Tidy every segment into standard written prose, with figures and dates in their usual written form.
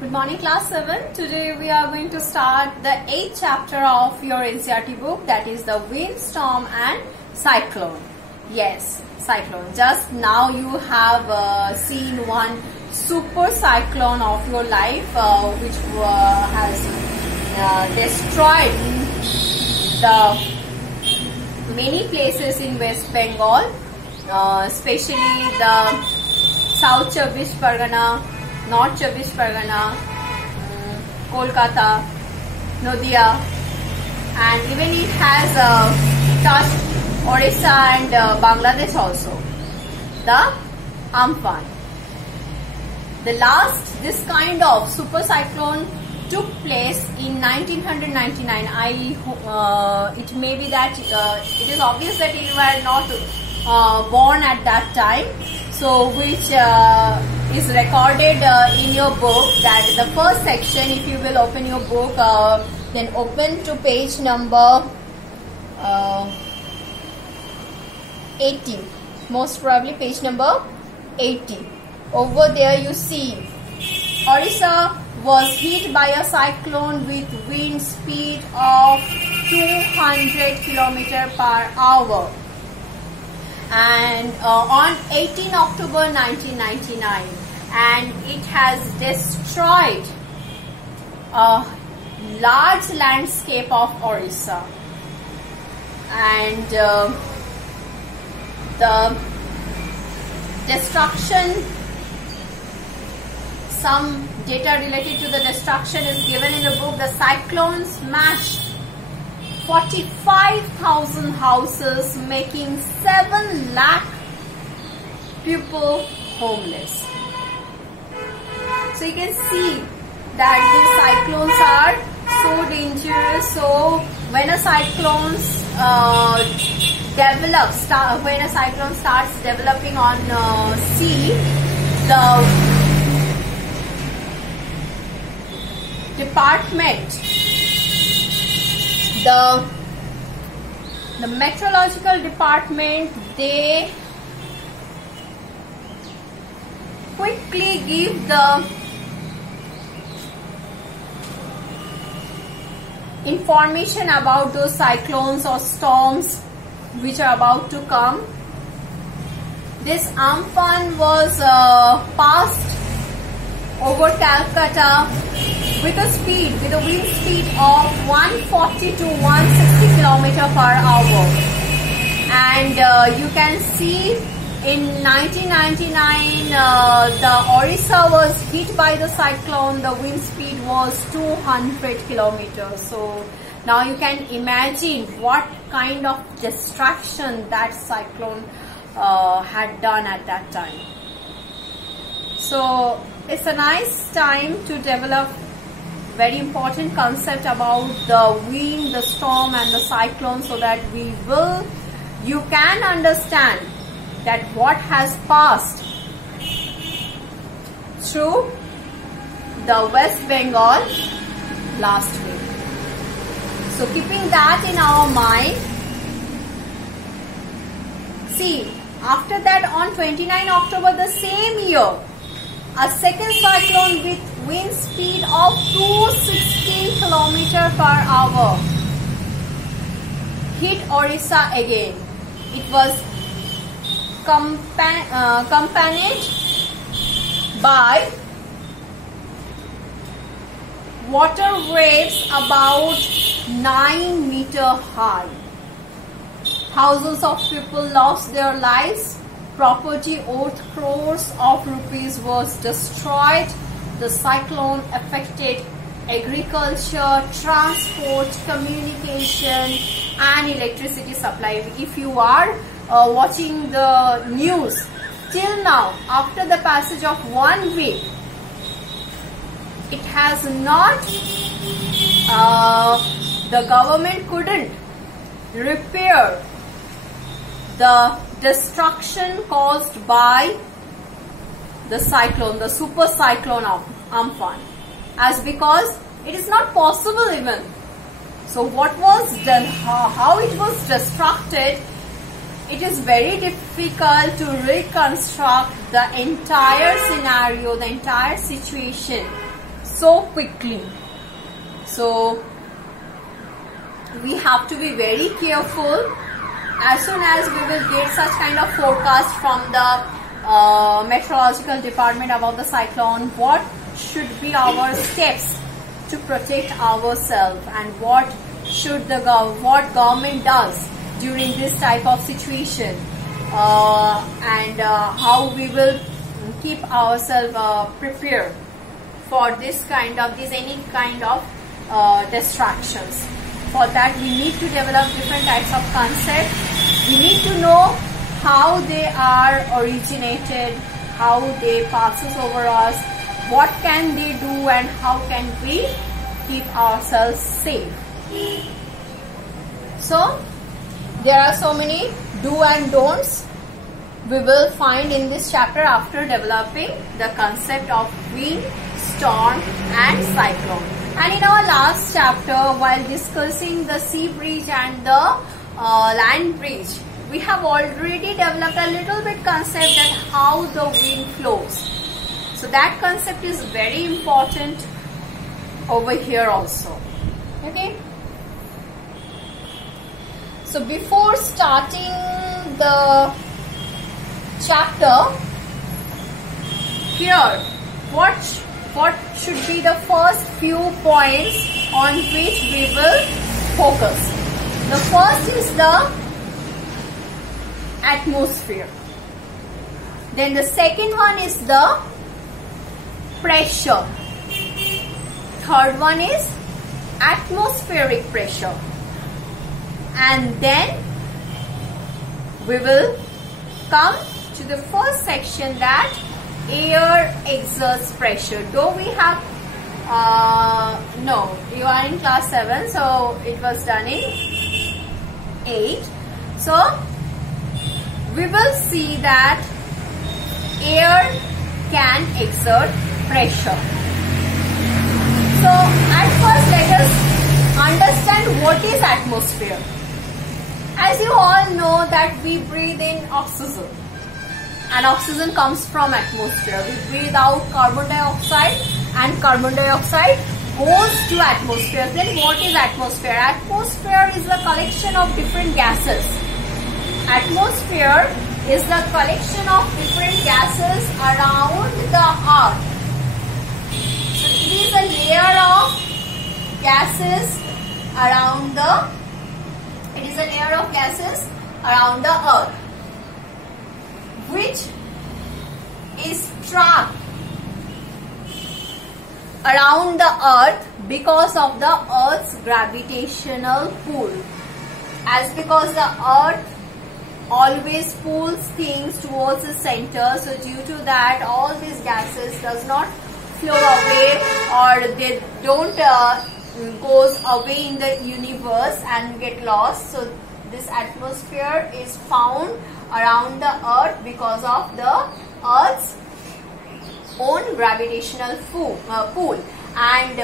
Good morning, class 7. Today we are going to start the 8th chapter of your NCERT book, that is the wind, storm and cyclone. Yes, cyclone. Just now you have seen one super cyclone of your life which has destroyed the many places in West Bengal, especially the South 24 Pargana, North 24 Pargana, Kolkata, Nadia, and even it has touched Orissa and Bangladesh also. The Amphan. This kind of super cyclone took place in 1999. It may be that it is obvious that you were not born at that time. So which is recorded in your book, that the first section, if you will open your book, then open to page number 80, most probably page number 80. Over there you see Orissa was hit by a cyclone with wind speed of 200 km/h. And on 18 October 1999, and it has destroyed a large landscape of Orissa, and the destruction, some data related to the destruction is given in the book. The cyclone smashed 45,000 houses, making 7 lakh people homeless. So you can see that these cyclones are so dangerous. So when a cyclone starts developing on sea, the meteorological department, they quickly give the information about those cyclones or storms which are about to come. This Amphan was passed over Calcutta with a wind speed of 140 to 160 km/h. And you can see in 1999, the Orissa was hit by the cyclone. The wind speed was 200 kilometers. So now you can imagine what kind of destruction that cyclone had done at that time. So it's a nice time to develop very important concept about the wind, the storm and the cyclone, so that you can understand that what has passed through the West Bengal last week. So keeping that in our mind, see, after that on 29 October the same year, a second cyclone with wind speed of 260 km/h hit Orissa again. It was accompanied by water waves about 9 meters high. Thousands of people lost their lives. Property worth crores of rupees was destroyed. The cyclone affected agriculture, transport, communication and electricity supply. If you are watching the news till now, after the passage of 1 week, it has not, the government couldn't repair the destruction caused by the cyclone, the super cyclone of Amphan, as because it is not possible even. So what was done, how it was destructed, it is very difficult to reconstruct the entire scenario, the entire situation. so quickly. So we have to be very careful. As soon as we will get such kind of forecast from the meteorological department about the cyclone, what should be our steps to protect ourselves, and what should what government does during this type of situation, and how we will keep ourselves prepared for this kind of any kind of distractions. For that, we need to develop different types of concepts. We need to know how they are originated, how they passes over us, what can they do, and how can we keep ourselves safe. So there are so many do and don'ts we will find in this chapter after developing the concept of wind, storm and cyclone. And in our last chapter, while discussing the sea breeze and the land breeze, we have already developed a little bit concept that how the wind flows. So that concept is very important over here also. Okay. So before starting the chapter, here what should be the first few points on which we will focus. The first is the atmosphere. Then the second one is the pressure. Third one is atmospheric pressure. And then we will come to the first section, that air exerts pressure. Though we have no, you are in class 7, so it was done in 8. So we will see that air can exert pressure. So at first let us understand what is atmosphere. As you all know that we breathe in oxygen, and oxygen comes from atmosphere. We breathe out carbon dioxide, and carbon dioxide goes to atmosphere. Then what is atmosphere? Atmosphere is the collection of different gases. Atmosphere is the collection of different gases around the earth. So it is a layer of gases around the earth, which is trapped around the earth because of the earth's gravitational pull. As because the earth always pulls things towards the center, so due to that all these gases does not flow away, or they don't goes away in the universe and get lost. So this atmosphere is found around the earth because of the earth's own gravitational pull. And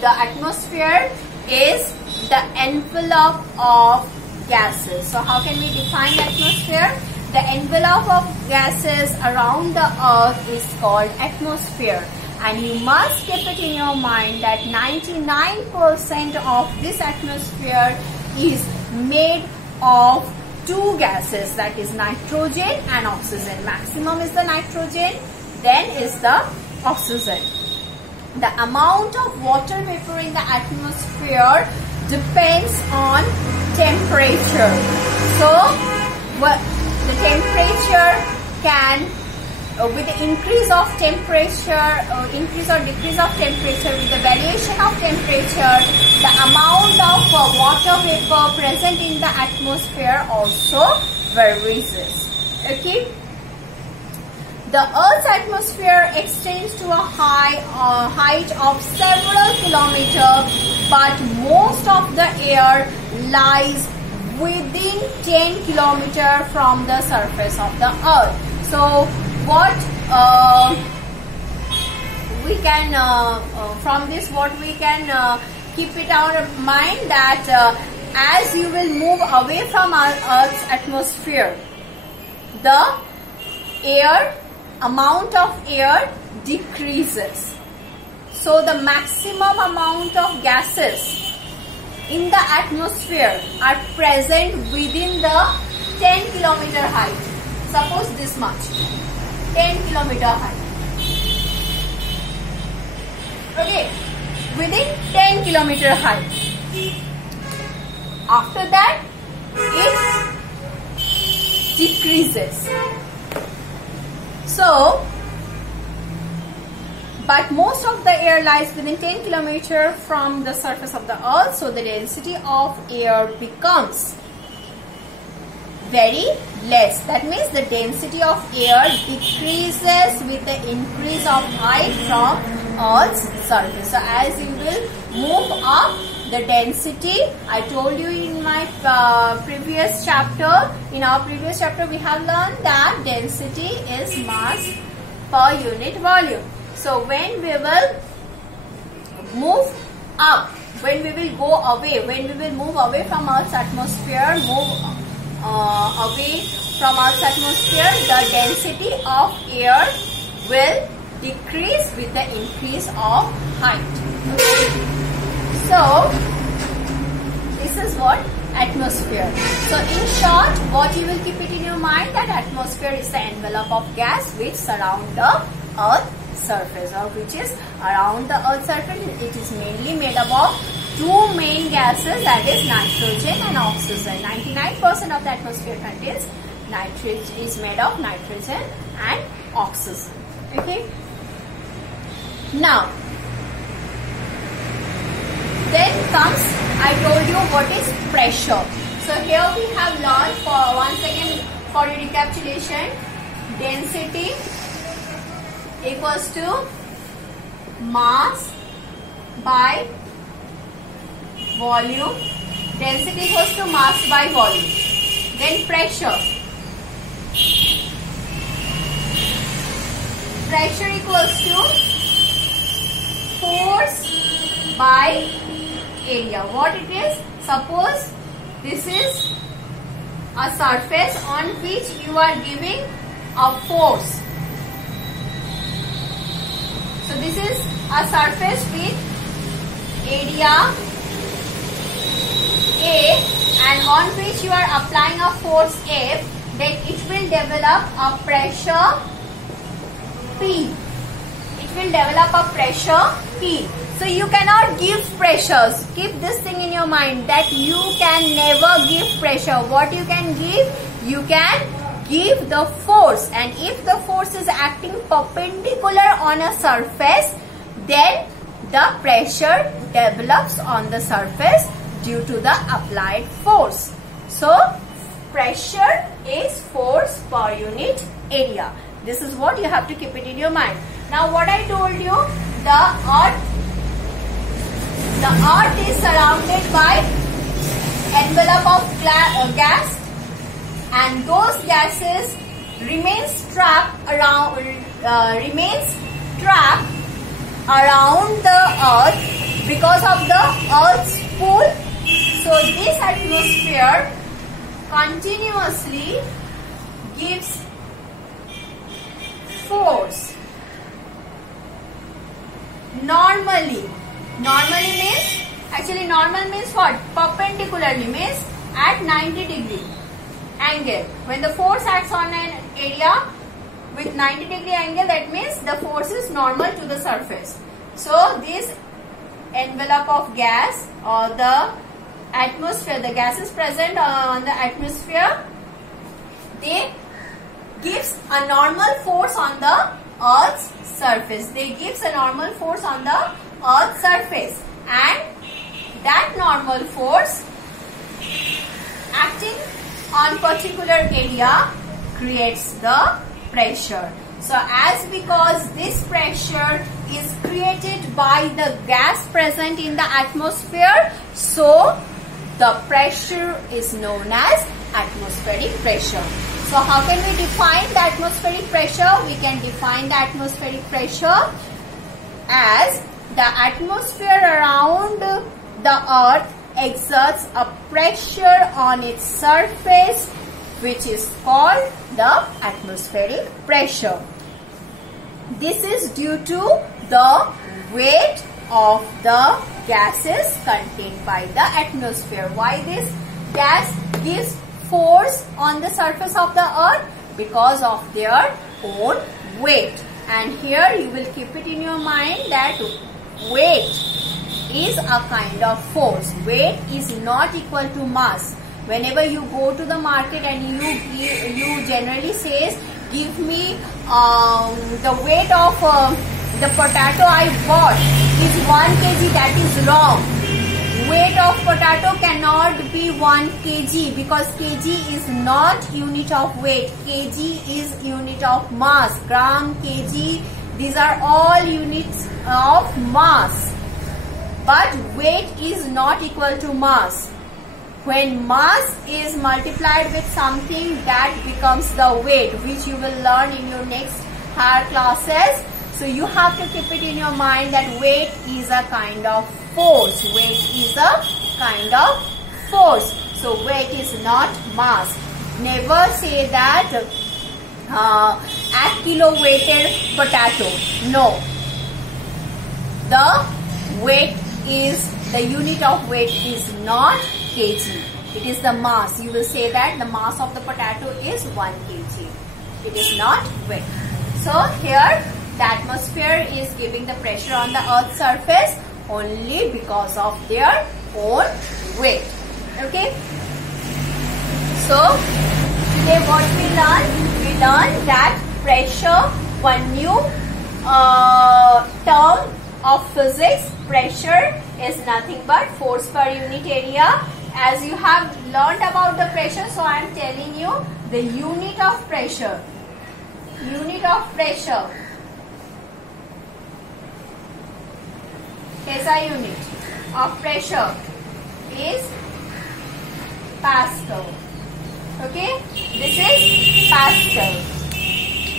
the atmosphere is the envelope of gases. So how can we define atmosphere? The envelope of gases around the earth is called atmosphere. And you must keep it in your mind that 99% of this atmosphere is made of two gases, that is nitrogen and oxygen. Maximum is the nitrogen, then is the oxygen. The amount of water vapor in the atmosphere depends on temperature. So the temperature can, with the increase of temperature, increase or decrease of temperature, with the variation of temperature, the amount of water vapor present in the atmosphere also varies. Okay. The Earth's atmosphere extends to a height of several kilometers, but most of the air lies within 10 kilometers from the surface of the Earth. So what we can from this, what we can keep it our mind, that as you will move away from our Earth's atmosphere, the amount of air decreases. So the maximum amount of gases in the atmosphere are present within the 10 kilometer height. Suppose this much, 10 kilometer height. Okay, within 10 kilometer height. After that, it decreases. So, but most of the air lies within 10 kilometer from the surface of the earth, so the density of air becomes very less. That means the density of air decreases with the increase of height from Earth's surface. So as you will move up, the density, I told you in my previous chapter, in our previous chapter we have learned that density is mass per unit volume. So when we will move up, when we will go away, when we will move away from Earth's atmosphere, away from Earth's atmosphere, the density of air will decrease with the increase of height. Okay. So this is what atmosphere. So in short, what you will keep it in your mind, that atmosphere is the envelope of gas which surround the Earth surface, or which is around the Earth surface. It is mainly made up of two main gases, that is nitrogen and oxygen. 99% of the atmosphere contains nitrogen, is made of nitrogen and oxygen. Okay. Now, then comes, I told you what is pressure. So here we have learned, for once again for recapitulation, density equals to mass by volume. Density equals to mass by volume. Then pressure. Pressure equals to force by area. What it is? Suppose this is a surface on which you are giving a force. So this is a surface with area A, and on which you are applying a force F, then it will develop a pressure P. It will develop a pressure P. So you cannot give pressures. Keep this thing in your mind, that you can never give pressure. What you can give? You can give the force, and if the force is acting perpendicular on a surface, then the pressure develops on the surface due to the applied force. So pressure is force per unit area. This is what you have to keep it in your mind. Now what I told you, the earth is surrounded by envelope of gas, and those gases remains trapped around the earth because of the earth's pull. So this atmosphere continuously gives force. Normally means, actually normal means what? Perpendicularly means at 90 degree angle. When the force acts on an area with 90 degree angle, that means the force is normal to the surface. So this envelope of gas, or the atmosphere, the gases present on the atmosphere, they gives a normal force on the Earth's surface. They gives a normal force on the Earth's surface, and that normal force acting on particular area creates the pressure. So because this pressure is created by the gas present in the atmosphere, so the pressure is known as atmospheric pressure. So how can we define the atmospheric pressure? We can define the atmospheric pressure as the atmosphere around the earth exerts a pressure on its surface, which is called the atmospheric pressure. This is due to the weight of the gases contained by the atmosphere. Why this gas gives force on the surface of the earth? Because of their own weight. And here you will keep it in your mind that weight is a kind of force. Weight is not equal to mass. Whenever you go to the market and you generally says, give me the weight of the potato I bought is 1 kg, that is wrong. Weight of potato cannot be 1 kg because kg is not unit of weight. Kg is unit of mass. Gram, kg, these are all units of mass. But weight is not equal to mass. When mass is multiplied with something, that becomes the weight, which you will learn in your next higher classes. So you have to keep it in your mind that weight is a kind of force. Weight is a kind of force. So weight is not mass. Never say that a kilo weighted potato. No. The weight is, the unit of weight is not kg. It is the mass. You will say that the mass of the potato is 1 kg. It is not weight. So here the atmosphere is giving the pressure on the earth's surface only because of their own weight. Okay. So today what we learned? We learned that pressure, one new term of physics. Pressure is nothing but force per unit area. As you have learned about the pressure, so I am telling you the unit of pressure. Unit of pressure. SI unit of pressure is Pascal. Okay, this is Pascal.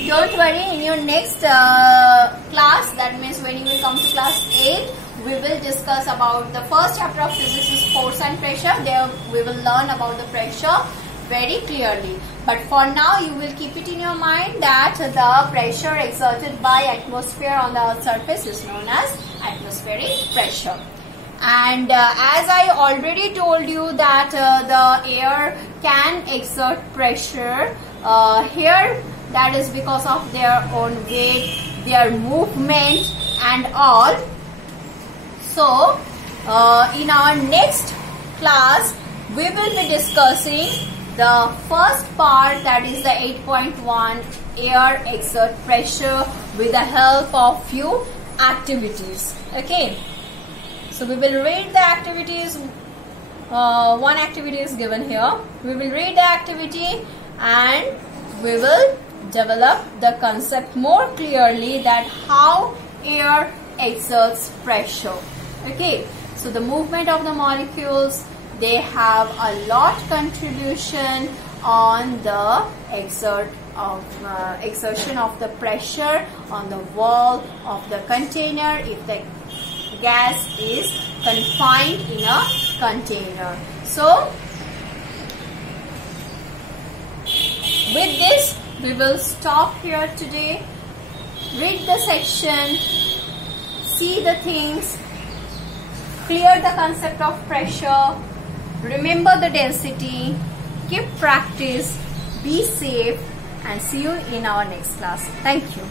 Don't worry, in your next class, that means when you will come to class 8, we will discuss about the first chapter of physics is force and pressure. There we will learn about the pressure very clearly. But for now, you will keep it in your mind that the pressure exerted by atmosphere on the Earth's surface is known as atmospheric pressure. And as I already told you that the air can exert pressure here, that is because of their own weight, their movement and all. So, in our next class, we will be discussing the first part, that is the 8.1 air exert pressure with the help of few activities. Okay. So, we will read the activities. One activity is given here. We will read the activity and we will develop the concept more clearly that how air exerts pressure. Okay, so the movement of the molecules, they have a lot contribution on the exertion of the pressure on the wall of the container if the gas is confined in a container. So with this we will stop here today. Read the section, see the things, clear the concept of pressure, remember the density, keep practice, be safe, and see you in our next class. Thank you.